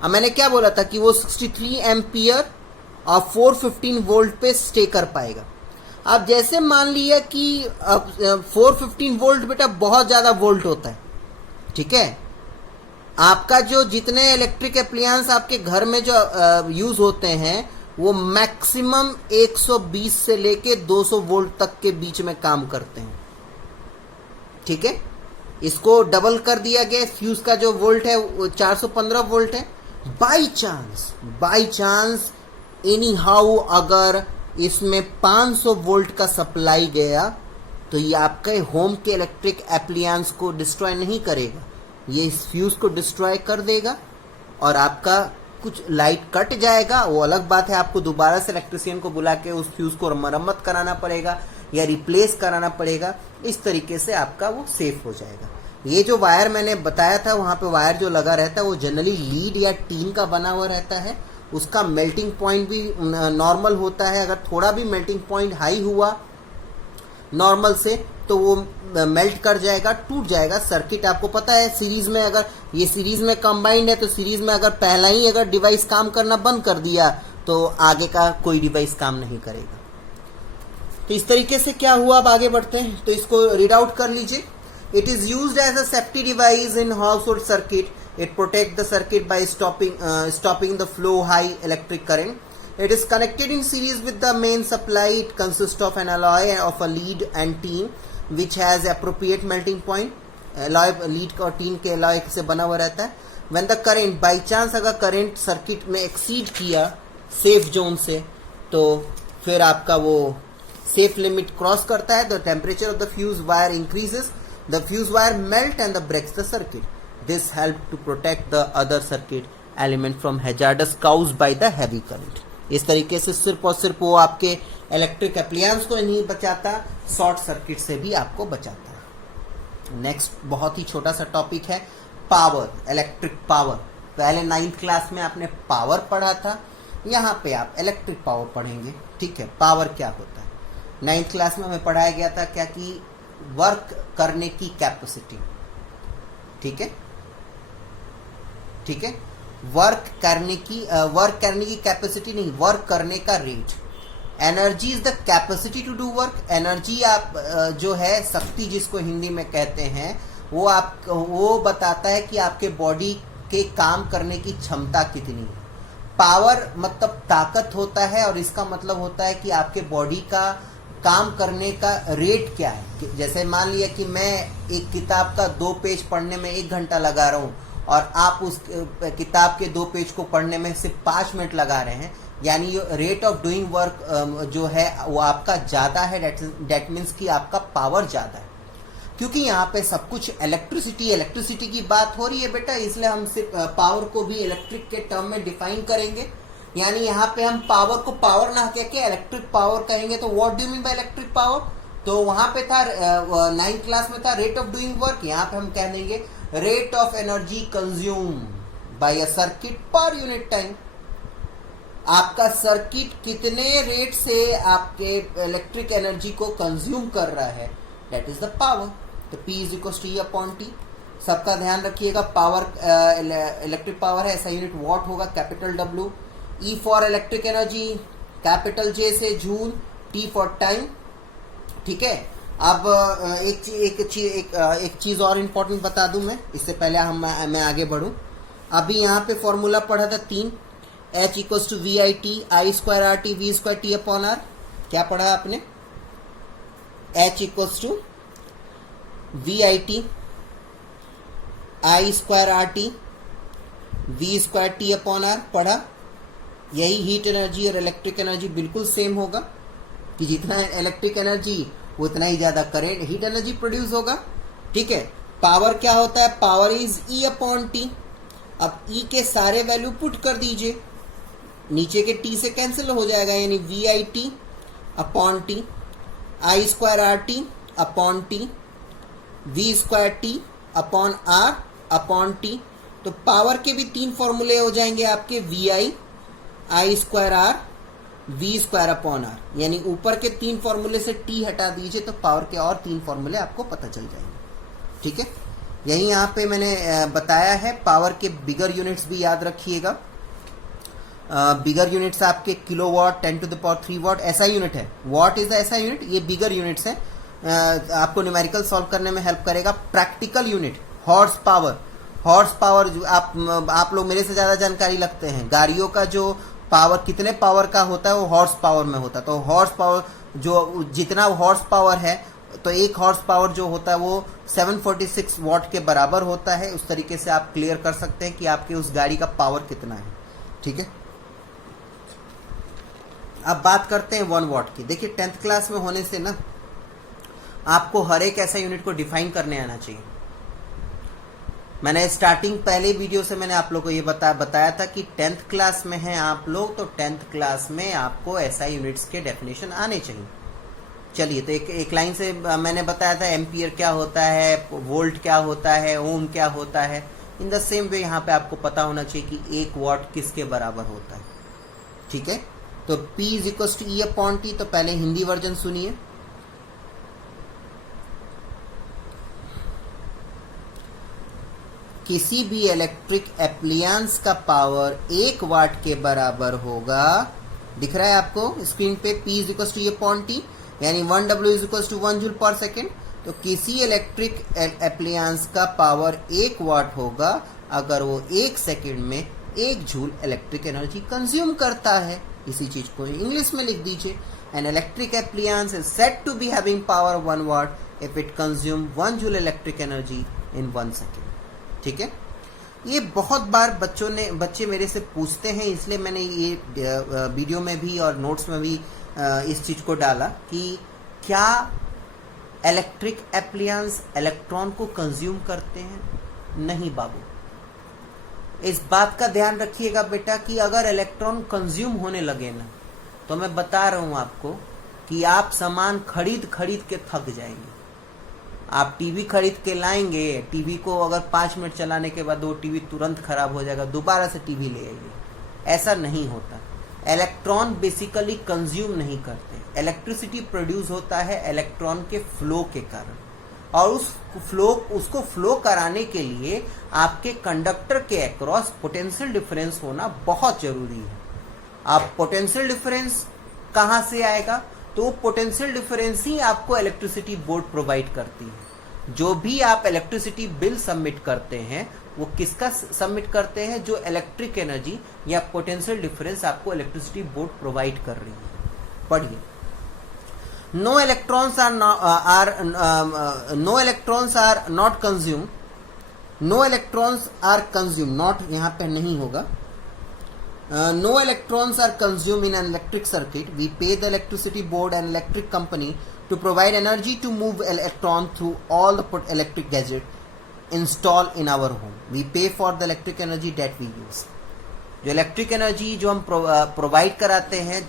अब मैंने क्या बोला था कि वो 63 एम्पियर और 415 वोल्ट पे स्टे कर पाएगा। अब जैसे मान लिया कि 415 वोल्ट बेटा बहुत ज्यादा वोल्ट होता है, ठीक है। आपका जो जितने इलेक्ट्रिक एप्लियंस आपके घर में जो यूज होते हैं वो मैक्सिमम 120 से लेके 200 वोल्ट तक के बीच में काम करते हैं, ठीक है। इसको डबल कर दिया गया, फ्यूज का जो वोल्ट है वो 415 वोल्ट है। बाई चांस एनी हाउ अगर इसमें 500 वोल्ट का सप्लाई गया तो ये आपके होम के इलेक्ट्रिक एप्लियंस को डिस्ट्रॉय नहीं करेगा, ये इस फ्यूज को डिस्ट्रॉय कर देगा और आपका कुछ लाइट कट जाएगा। वो अलग बात है, आपको दोबारा से इलेक्ट्रिशियन को बुला के उस फ्यूज को मरम्मत कराना पड़ेगा या रिप्लेस कराना पड़ेगा। इस तरीके से आपका वो सेफ हो जाएगा। ये जो वायर मैंने बताया था वहां पे वायर जो लगा रहता है वो जनरली लीड या टीन का बना हुआ रहता है। उसका मेल्टिंग पॉइंट भी नॉर्मल होता है। अगर थोड़ा भी मेल्टिंग पॉइंट हाई हुआ नॉर्मल से तो वो मेल्ट कर जाएगा, टूट जाएगा। सर्किट आपको पता है सीरीज में, अगर ये सीरीज में कंबाइंड है तो सीरीज में अगर पहला ही अगर डिवाइस काम करना बंद कर दिया तो आगे का कोई डिवाइस काम नहीं करेगा। तो इस तरीके से क्या हुआ, अब आगे बढ़ते हैं। तो इसको रीड आउट कर लीजिए। It is used as a safety device in household circuit. It protects the circuit by stopping the flow high electric current. It is connected in series with the main supply. It consists of an alloy of a lead and tin which has appropriate melting point. Alloy lead और tin के alloy से बना हुआ रहता है. When the current by chance अगर current circuit में exceed किया safe zone से तो फिर आपका वो safe limit cross करता है. The temperature of the fuse wire increases. The fuse wire melt and breaks the circuit. This help to protect the other circuit element from hazardous caused by the heavy current. इस तरीके से सिर्फ और सिर्फ वो आपके इलेक्ट्रिक एप्लियंस को नहीं बचाता, शॉर्ट सर्किट से भी आपको बचाता है। नेक्स्ट बहुत ही छोटा सा टॉपिक है पावर, इलेक्ट्रिक पावर। पहले 9th क्लास में आपने पावर पढ़ा था, यहाँ पे आप इलेक्ट्रिक पावर पढ़ेंगे, ठीक है। पावर क्या होता है 9th क्लास में हमें पढ़ाया गया था क्या कि वर्क करने की कैपेसिटी, ठीक है, ठीक है। वर्क करने की कैपेसिटी नहीं, वर्क करने का rate. Energy is the capacity to do work. Energy आप जो है शक्ति जिसको हिंदी में कहते हैं वो बताता है कि आपके बॉडी के काम करने की क्षमता कितनी है। पावर मतलब ताकत होता है और इसका मतलब होता है कि आपके बॉडी का काम करने का रेट क्या है। जैसे मान लिया कि मैं एक किताब का 2 पेज पढ़ने में 1 घंटा लगा रहा हूँ और आप उस किताब के 2 पेज को पढ़ने में सिर्फ 5 मिनट लगा रहे हैं, यानी रेट ऑफ डूइंग वर्क जो है वो आपका ज़्यादा है। डेट मीन्स कि आपका पावर ज़्यादा है। क्योंकि यहाँ पे सब कुछ इलेक्ट्रिसिटी की बात हो रही है बेटा, इसलिए हम सिर्फ पावर को भी इलेक्ट्रिक के टर्म में डिफाइन करेंगे। यानी यहाँ पे हम पावर को पावर ना कह के इलेक्ट्रिक पावर कहेंगे। तो what do mean by electric power? तो वहां पे था 9th क्लास में था रेट ऑफ डूइंग वर्क, यहाँ पे हम कह देंगे rate of energy consume by a circuit per unit time. आपका सर्किट कितने रेट से आपके इलेक्ट्रिक एनर्जी को कंज्यूम कर रहा है, दैट इज द पावर। तो P is equal to E upon T। सबका ध्यान रखिएगा, पावर इलेक्ट्रिक पावर है, ऐसा यूनिट वॉट होगा, capital W। E for electric energy, capital J से जूल, T फॉर टाइम, ठीक है। अब एक चीज और इम्पोर्टेंट बता दूं मैं, इससे पहले मैं आगे बढ़ूं। अभी यहाँ पे फॉर्मूला पढ़ा था 3, H equals to VIT I square RT V square T upon R। क्या पढ़ा आपने? H equals to VIT I square RT V square T upon R पढ़ा। यही हीट एनर्जी और इलेक्ट्रिक एनर्जी बिल्कुल सेम होगा कि जितना इलेक्ट्रिक एनर्जी उतना ही ज्यादा करंट हीट एनर्जी प्रोड्यूस होगा, ठीक है। पावर क्या होता है? Power is E upon T। अब E के सारे वैल्यू पुट कर दीजिए, नीचे के T से कैंसिल हो जाएगा, यानी VIT upon T I square RT upon T V square T upon R upon T। तो पावर के भी 3 फॉर्मूले हो जाएंगे आपके, VI I square R V square upon R। यानी ऊपर के 3 फॉर्मूले से T हटा दीजिए तो पावर के और 3 फॉर्मूले आपको पता चल जाएंगे, ठीक है। यही यहाँ पे मैंने बताया है। पावर के बिगर यूनिट्स भी याद रखिएगा। बिगर यूनिट्स आपके किलोवाट, 10 टू द पावर 3 वाट ऐसा यूनिट है। वॉट इज द ऐसा यूनिट, ये बिगर यूनिट्स है। आपको न्यूमेरिकल सॉल्व करने में हेल्प करेगा। Practical unit horse power, horse power जो आप लोग मेरे से ज़्यादा जानकारी लगते हैं। गाड़ियों का जो पावर कितने पावर का होता है वो हॉर्स पावर में होता है। तो हॉर्स पावर जो जितना हॉर्स पावर है तो एक हॉर्स पावर जो होता है वो 746 वॉट के बराबर होता है। उस तरीके से आप क्लियर कर सकते हैं कि आपके उस गाड़ी का पावर कितना है। ठीक है, अब बात करते हैं 1 वॉट की। देखिए 10th क्लास में होने से ना आपको हर एक ऐसा यूनिट को डिफाइन करने आना चाहिए। मैंने स्टार्टिंग पहले वीडियो से मैंने आप लोगों को ये बताया था कि 10th क्लास में हैं आप लोग, तो 10th क्लास में आपको ऐसा यूनिट्स के डेफिनेशन आने चाहिए। चलिए, तो एक लाइन से मैंने बताया था एम्पियर क्या होता है, वोल्ट क्या होता है, ओम क्या होता है। इन द सेम वे यहाँ पे आपको पता होना चाहिए कि 1 वॉट किसके बराबर होता है। ठीक है, तो P is equal to E upon T। तो पहले हिंदी वर्जन सुनिए। किसी भी इलेक्ट्रिक एप्लियंस का पावर 1 वाट के बराबर होगा। दिख रहा है आपको स्क्रीन पे, P is equal to E upon T, यानी 1W is equal to 1 joule per second. तो किसी इलेक्ट्रिक एप्लियंस का पावर 1 वाट होगा अगर वो 1 सेकेंड में 1 जूल इलेक्ट्रिक एनर्जी कंज्यूम करता है। इसी चीज को इंग्लिश में लिख दीजिए। An electric appliances is said to be having power 1 watt if it consume 1 joule electric energy in 1 second. ठीक है, ये बहुत बार बच्चे मेरे से पूछते हैं, इसलिए मैंने ये वीडियो में भी और नोट्स में भी इस चीज को डाला कि क्या इलेक्ट्रिक एप्लियंस इलेक्ट्रॉन को कंज्यूम करते हैं। नहीं बाबू, इस बात का ध्यान रखिएगा बेटा कि अगर इलेक्ट्रॉन कंज्यूम होने लगे ना, तो मैं बता रहा हूं आपको कि आप सामान खरीद के थक जाएंगे। आप टीवी खरीद के लाएंगे, टीवी को अगर 5 मिनट चलाने के बाद वो टीवी तुरंत खराब हो जाएगा, दोबारा से टीवी ले आइए। ऐसा नहीं होता। इलेक्ट्रॉन बेसिकली कंज्यूम नहीं करते। इलेक्ट्रिसिटी प्रोड्यूस होता है इलेक्ट्रॉन के फ्लो के कारण, और उसको फ्लो कराने के लिए आपके कंडक्टर के अक्रॉस पोटेंशियल डिफरेंस होना बहुत जरूरी है। आप पोटेंशियल डिफरेंस कहां से आएगा, तो पोटेंशियल डिफरेंस ही आपको इलेक्ट्रिसिटी बोर्ड प्रोवाइड करती है। जो भी आप इलेक्ट्रिसिटी बिल सबमिट करते हैं वो किसका सबमिट करते हैं, जो इलेक्ट्रिक एनर्जी या पोटेंशियल डिफरेंस आपको इलेक्ट्रिसिटी बोर्ड प्रोवाइड कर रही है। पढ़िए, no electrons are not consume, no electrons are consume, not यहाँ पे नहीं होगा। No electrons are consumed in an electric circuit. We pay the electricity board and electric company to provide energy to move electron through all the electric gadget installed in our home. We pay for the electric energy that we use. जो electric energy जो हम provide कराते हैं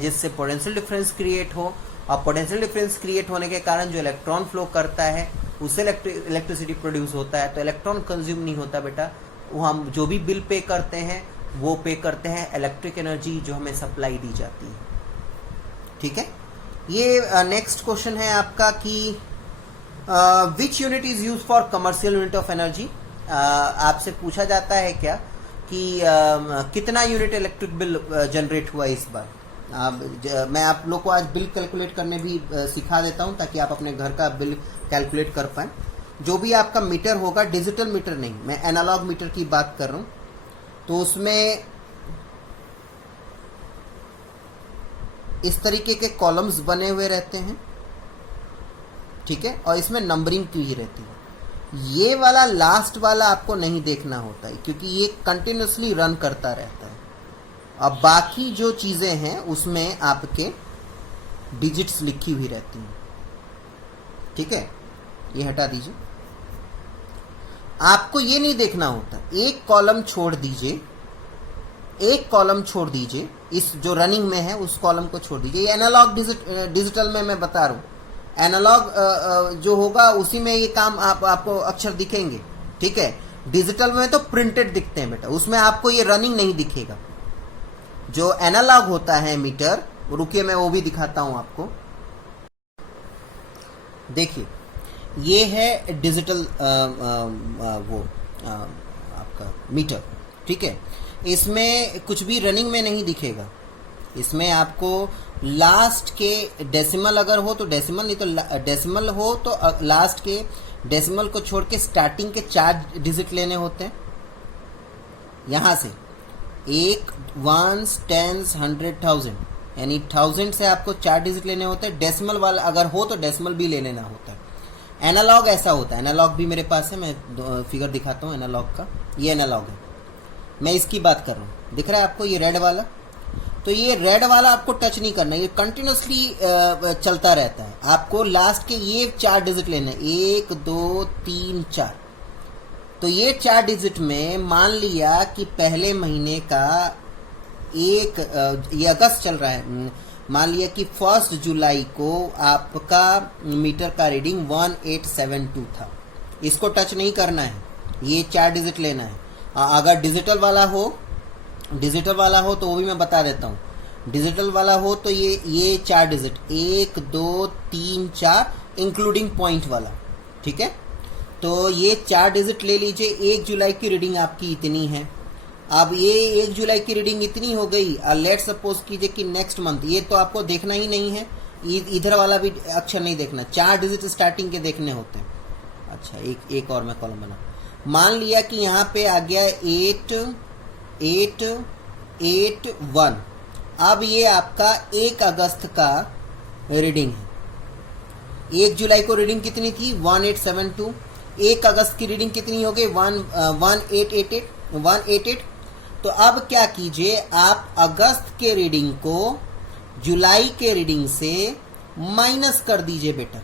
जिससे potential difference create हो, और potential difference create होने के कारण जो इलेक्ट्रॉन फ्लो करता है उससे इलेक्ट्रिसिटी प्रोड्यूस होता है। तो इलेक्ट्रॉन कंज्यूम नहीं होता बेटा, वो हम जो भी बिल पे करते हैं वो पे करते हैं इलेक्ट्रिक एनर्जी जो हमें सप्लाई दी जाती है। ठीक है, ये नेक्स्ट क्वेश्चन है आपका कि which unit is use for commercial unit of energy. आपसे पूछा जाता है क्या कि कितना यूनिट इलेक्ट्रिक बिल जनरेट हुआ इस बार। मैं आप लोग को आज बिल कैलकुलेट करने भी सिखा देता हूं ताकि आप अपने घर का बिल कैलकुलेट कर पाए। जो भी आपका मीटर होगा, डिजिटल मीटर नहीं, मैं एनालॉग मीटर की बात कर रहा हूं, तो उसमें इस तरीके के कॉलम्स बने हुए रहते हैं। ठीक है, और इसमें नंबरिंग की ही रहती है। ये वाला लास्ट वाला आपको नहीं देखना होता है क्योंकि ये कंटिन्यूसली रन करता रहता है। अब बाकी जो चीजें हैं उसमें आपके डिजिट्स लिखी हुई रहती हैं। ठीक है, ये हटा दीजिए। आपको ये नहीं देखना होता, एक कॉलम छोड़ दीजिए, एक कॉलम छोड़ दीजिए, इस जो रनिंग में है उस कॉलम को छोड़ दीजिए। ये एनालॉग डिजिटल में मैं बता रहा हूं। एनालॉग जो होगा उसी में ये काम आपको अक्षर दिखेंगे। ठीक है, डिजिटल में तो प्रिंटेड दिखते हैं बेटा, उसमें आपको ये रनिंग नहीं दिखेगा। जो एनालॉग होता है मीटर, रुकिए मैं वो भी दिखाता हूं आपको। देखिए, ये है डिजिटल आपका मीटर। ठीक है। इसमें कुछ भी रनिंग में नहीं दिखेगा, इसमें आपको लास्ट के डेसिमल अगर हो तो डेसिमल, नहीं तो डेसिमल हो तो लास्ट के डेसिमल को छोड़ के स्टार्टिंग के 4 डिजिट लेने होते हैं। यहाँ से 1, 1, 10, 100, 1000, यानी 1000 से आपको 4 डिजिट लेने होते हैं। डेसिमल वाला अगर हो तो डेसिमल भी ले लेना होता है। एनालॉग ऐसा होता है, एनालॉग भी मेरे पास है, मैं फिगर दिखाता हूँ एनालॉग का। ये एनालॉग है, मैं इसकी बात कर रहा हूँ, दिख रहा है आपको ये रेड वाला। तो ये रेड वाला आपको टच नहीं करना, ये कंटिन्यूसली चलता रहता है। आपको लास्ट के ये 4 डिजिट लेने, 1, 2, 3, 4। तो ये 4 डिजिट में मान लिया कि पहले महीने का ये अगस्त चल रहा है, मान लिया कि 1 जुलाई को आपका मीटर का रीडिंग 1872 था। इसको टच नहीं करना है, ये 4 डिजिट लेना है। अगर डिजिटल वाला हो तो वो भी मैं बता देता हूँ। डिजिटल वाला हो तो ये 4 डिजिट 1, 2, 3, 4 इंक्लूडिंग पॉइंट वाला, ठीक है। तो ये 4 डिजिट ले लीजिए। 1 जुलाई की रीडिंग आपकी इतनी है। अब ये 1 जुलाई की रीडिंग इतनी हो गई, लेट सपोज कीजिए कि नेक्स्ट मंथ, ये तो आपको देखना ही नहीं है, इधर वाला भी अक्षर नहीं देखना, 4 डिजिट स्टार्टिंग के देखने होते हैं। अच्छा, एक और मैं कॉलम बना, मान लिया कि यहाँ पे आ गया 8, 8, 8, 1। अब ये आपका 1 अगस्त का रीडिंग है। 1 जुलाई को रीडिंग कितनी थी 1872, 1 अगस्त की रीडिंग कितनी हो गई 188। तो अब क्या कीजिए, आप अगस्त के रीडिंग को जुलाई के रीडिंग से माइनस कर दीजिए बेटा।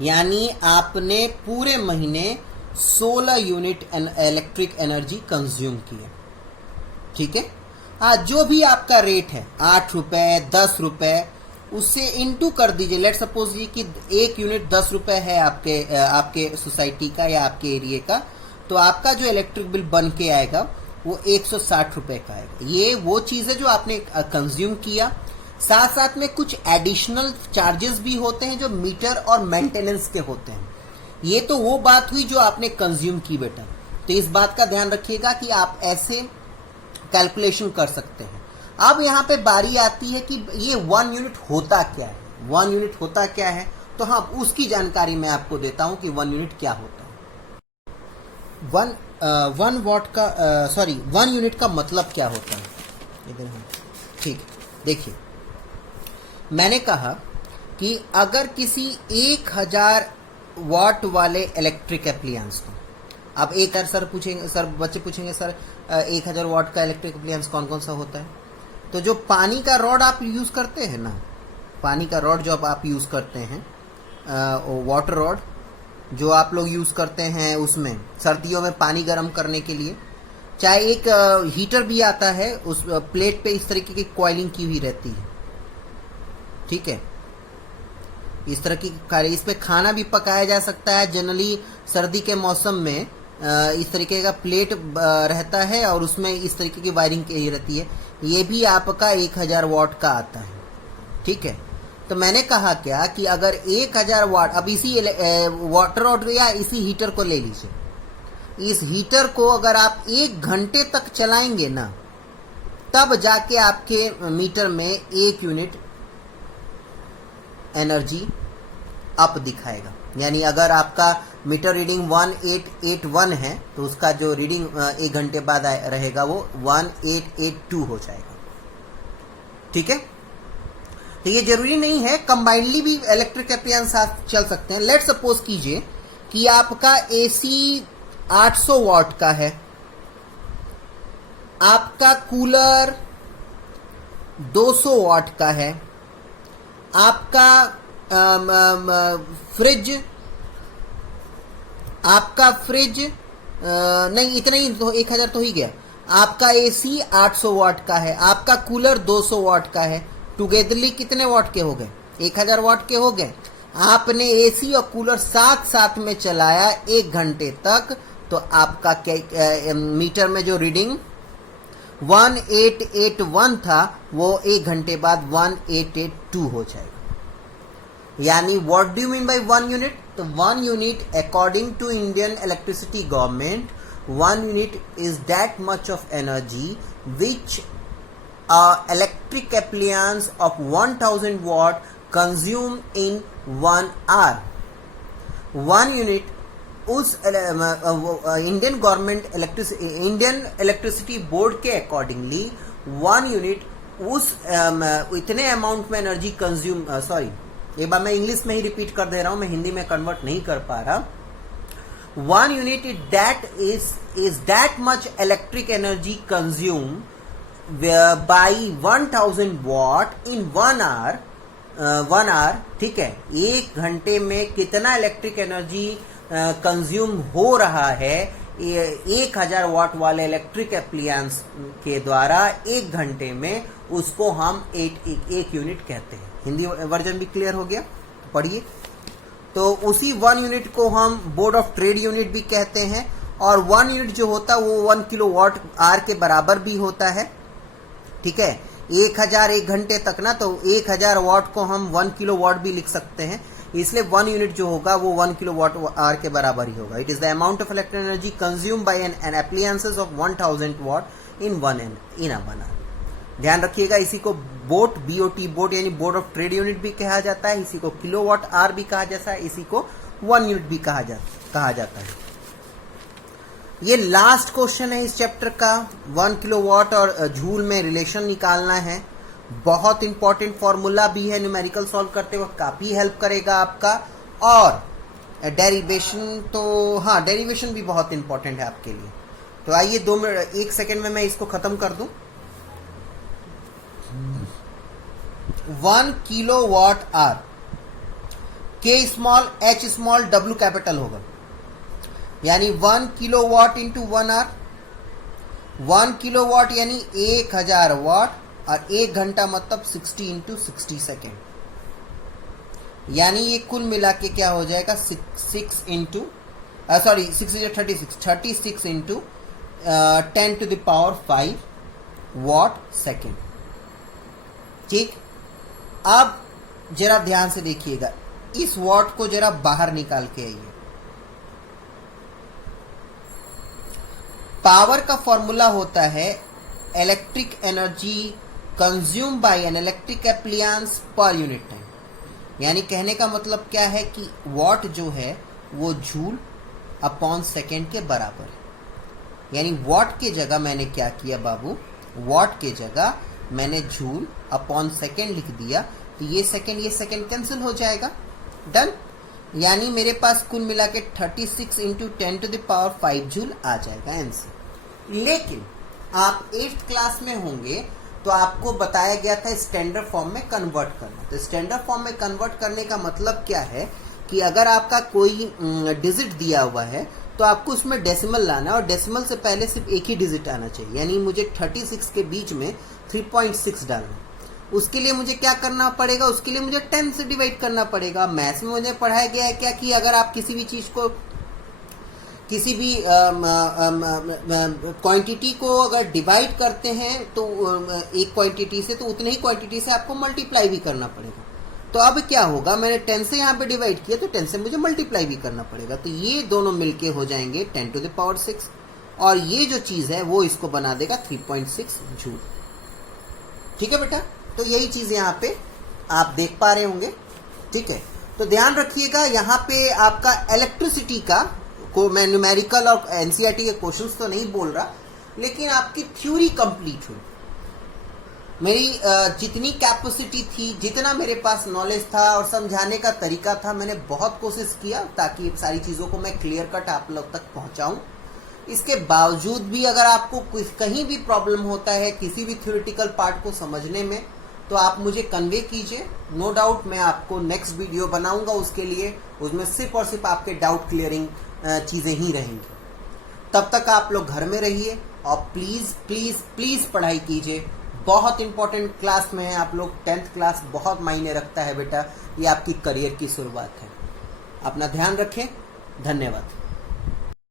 यानी आपने पूरे महीने 16 यूनिट इलेक्ट्रिक एनर्जी कंज्यूम की है, ठीक है। जो भी आपका रेट है 8 रुपए 10 रुपए, उससे इनटू कर दीजिए। लेट सपोज कि 1 यूनिट 10 रुपए है आपके सोसाइटी का या आपके एरिया का, तो आपका जो इलेक्ट्रिक बिल बन के आएगा वो 160 रुपए का आएगा। ये वो चीज़ है जो आपने कंज्यूम किया। साथ साथ में कुछ एडिशनल चार्जेस भी होते हैं जो मीटर और मेंटेनेंस के होते हैं। ये तो वो बात हुई जो आपने कंज्यूम की बेटा। तो इस बात का ध्यान रखिएगा कि आप ऐसे कैलकुलेशन कर सकते हैं। अब यहाँ पे बारी आती है कि ये 1 यूनिट होता क्या है। 1 यूनिट होता क्या है, तो हाँ, उसकी जानकारी मैं आपको देता हूँ कि 1 यूनिट क्या होता है। 1 यूनिट का मतलब क्या होता है, इधर है, ठीक है। देखिए, मैंने कहा कि अगर किसी 1000 वाट वाले इलेक्ट्रिक एप्लियंस को, अब एक सर बच्चे पूछेंगे सर 1000 वाट का इलेक्ट्रिक एप्लियंस कौन कौन सा होता है। तो जो पानी का रॉड आप यूज़ करते हैं ना, पानी का रॉड जो आप यूज़ करते हैं, वाटर रॉड जो आप लोग यूज़ करते हैं, उसमें सर्दियों में पानी गर्म करने के लिए, चाहे एक हीटर भी आता है, उस प्लेट पे इस तरीके की कॉइलिंग की हुई रहती है, ठीक है। इस तरह की इस पे खाना भी पकाया जा सकता है। जनरली सर्दी के मौसम में इस तरीके का प्लेट रहता है और उसमें इस तरीके की वायरिंग की रहती है। ये भी आपका 1000 वाट का आता है, ठीक है। तो मैंने कहा क्या कि अगर 1000 वाट, अब इसी वाटर रॉड या इसी हीटर को ले लीजिए, इस हीटर को अगर आप 1 घंटे तक चलाएंगे ना, तब जाके आपके मीटर में 1 यूनिट एनर्जी अप दिखाएगा। यानी अगर आपका मीटर रीडिंग 1881 है तो उसका जो रीडिंग 1 घंटे बाद रहेगा वो 1882 हो जाएगा, ठीक है। तो ये जरूरी नहीं है, कंबाइंडली भी इलेक्ट्रिक एप्लियंस आप चल सकते हैं। लेट सपोज कीजिए कि आपका एसी 800 वाट का है, आपका कूलर 200 वाट का है, आपका फ्रिज नहीं, इतना ही तो 1000 तो ही गया। आपका एसी 800 वाट का है, आपका कूलर 200 वाट का है, टुगेदरली कितने वाट के हो गए 1000 वाट के हो गए। आपने एसी और कूलर साथ साथ में चलाया 1 घंटे तक, तो आपका मीटर में जो रीडिंग 1881 था वो 1 घंटे बाद 1882 हो जाएगा। यानी what do you mean by 1 unit? तो 1 unit according to Indian electricity government 1 unit is that much of energy which electric appliance of 1000 watt consume in 1 hour. 1 unit उस Indian government Indian electricity board के accordingly 1 unit उस इतने amount में energy consume, sorry एक बार मैं English में ही repeat कर दे रहा हूं, मैं हिंदी में कन्वर्ट नहीं कर पा रहा. 1 unit is that much electric energy consumed by 1000 watt in 1 hour. 1 hour, ठीक है, 1 घंटे में कितना इलेक्ट्रिक एनर्जी कंज्यूम हो रहा है 1000 वाट वाले इलेक्ट्रिक एप्लियंस के द्वारा 1 घंटे में, उसको हम 1 यूनिट कहते हैं. हिंदी वर्जन भी क्लियर हो गया, पढ़िए. तो उसी 1 यूनिट को हम बोर्ड ऑफ ट्रेड यूनिट भी कहते हैं, और 1 यूनिट जो होता है वो 1 किलोवाट आवर के बराबर भी होता है. ठीक है, 1000 1 घंटे तक ना, तो 1000 वाट को हम 1 किलोवाट भी लिख सकते हैं, इसलिए 1 यूनिट जो होगा वो 1 किलोवाट आवर के बराबर ही होगा. It is the amount of electric energy consume by an appliances of 1000 watt in 1 hour. ध्यान रखिएगा, इसी को बोट बोट यानी बोर्ड ऑफ ट्रेड यूनिट भी कहा जाता है, इसी को किलोवाट आवर भी कहा जाता है, इसी को 1 यूनिट भी कहा जाता है. ये लास्ट क्वेश्चन है इस चैप्टर का. 1 किलोवाट और जूल में रिलेशन निकालना है. बहुत इंपॉर्टेंट फॉर्मूला भी है, न्यूमेरिकल सॉल्व करते वक्त काफी हेल्प करेगा आपका. और डेरिवेशन, तो हाँ डेरिवेशन भी बहुत इंपॉर्टेंट है आपके लिए. तो आइए 1 सेकेंड में मैं इसको खत्म कर दूं. 1 किलोवाट आवर, के small H small W capital होगा, यानी 1 किलोवाट इंटू 1 आवर. 1 किलोवाट यानी 1000 वाट, और 1 घंटा मतलब 60 इंटू 60 सेकेंड, यानी ये कुल मिला के क्या हो जाएगा 6 into 36 into 10 to the power 5 watt second. ठीक, अब जरा ध्यान से देखिएगा, इस वाट को जरा बाहर निकाल के आइए. पावर का फॉर्मूला होता है electric energy consume by N electric appliances पर यूनिट टाइम. यानी कहने का मतलब क्या है कि वाट जो है वो जूल अपॉन सेकेंड के बराबर है. यानी वाट के जगह मैंने क्या किया बाबू, वाट के जगह मैंने जूल अपॉन सेकेंड लिख दिया, तो ये सेकेंड कैंसिल हो जाएगा. डन. यानी मेरे पास कुल मिला के 36 into 10 to the power 5 joule आ जाएगा आंसर. लेकिन आप 8th क्लास में होंगे तो आपको बताया गया था स्टैंडर्ड फॉर्म में कन्वर्ट करना. तो स्टैंडर्ड फॉर्म में कन्वर्ट करने का मतलब क्या है कि अगर आपका कोई डिजिट दिया हुआ है तो आपको उसमें डेसिमल लाना है, और डेसिमल से पहले सिर्फ एक ही डिजिट आना चाहिए. यानी मुझे 36 के बीच में 3.6 डालना. उसके लिए मुझे क्या करना पड़ेगा, उसके लिए मुझे 10 से डिवाइड करना पड़ेगा. मैथ्स में मुझे पढ़ाया गया है क्या कि अगर आप किसी भी चीज को, किसी भी क्वांटिटी को अगर डिवाइड करते हैं तो एक क्वांटिटी से, तो उतने ही क्वांटिटी से आपको मल्टीप्लाई भी करना पड़ेगा. तो अब क्या होगा, मैंने 10 से यहाँ पे डिवाइड किया तो 10 से मुझे मल्टीप्लाई भी करना पड़ेगा. तो ये दोनों मिलके हो जाएंगे 10 टू द पावर 6, और ये जो चीज है वो इसको बना देगा 3.6 जूल. ठीक है बेटा, तो यही चीज यहाँ पे आप देख पा रहे होंगे. ठीक है, तो ध्यान रखिएगा, यहाँ पे आपका इलेक्ट्रिसिटी का को मैं न्यूमेरिकल और एनसीईआरटी के क्वेश्चंस तो नहीं बोल रहा, लेकिन आपकी थ्योरी कंप्लीट हुई. मेरी जितनी कैपेसिटी थी, जितना मेरे पास नॉलेज था और समझाने का तरीका था, मैंने बहुत कोशिश किया ताकि सारी चीज़ों को मैं क्लियर कट आप लोग तक पहुंचाऊं. इसके बावजूद भी अगर आपको कहीं भी प्रॉब्लम होता है किसी भी थ्योरेटिकल पार्ट को समझने में, तो आप मुझे कन्वे कीजिए. नो डाउट मैं आपको नेक्स्ट वीडियो बनाऊंगा उसके लिए, उसमें सिर्फ और सिर्फ आपके डाउट क्लियरिंग चीज़ें ही रहेंगी. तब तक आप लोग घर में रहिए और प्लीज़ प्लीज़ प्लीज़ पढ़ाई कीजिए. बहुत इंपॉर्टेंट क्लास में है आप लोग. 10th क्लास बहुत मायने रखता है बेटा, ये आपकी करियर की शुरुआत है. अपना ध्यान रखें. धन्यवाद.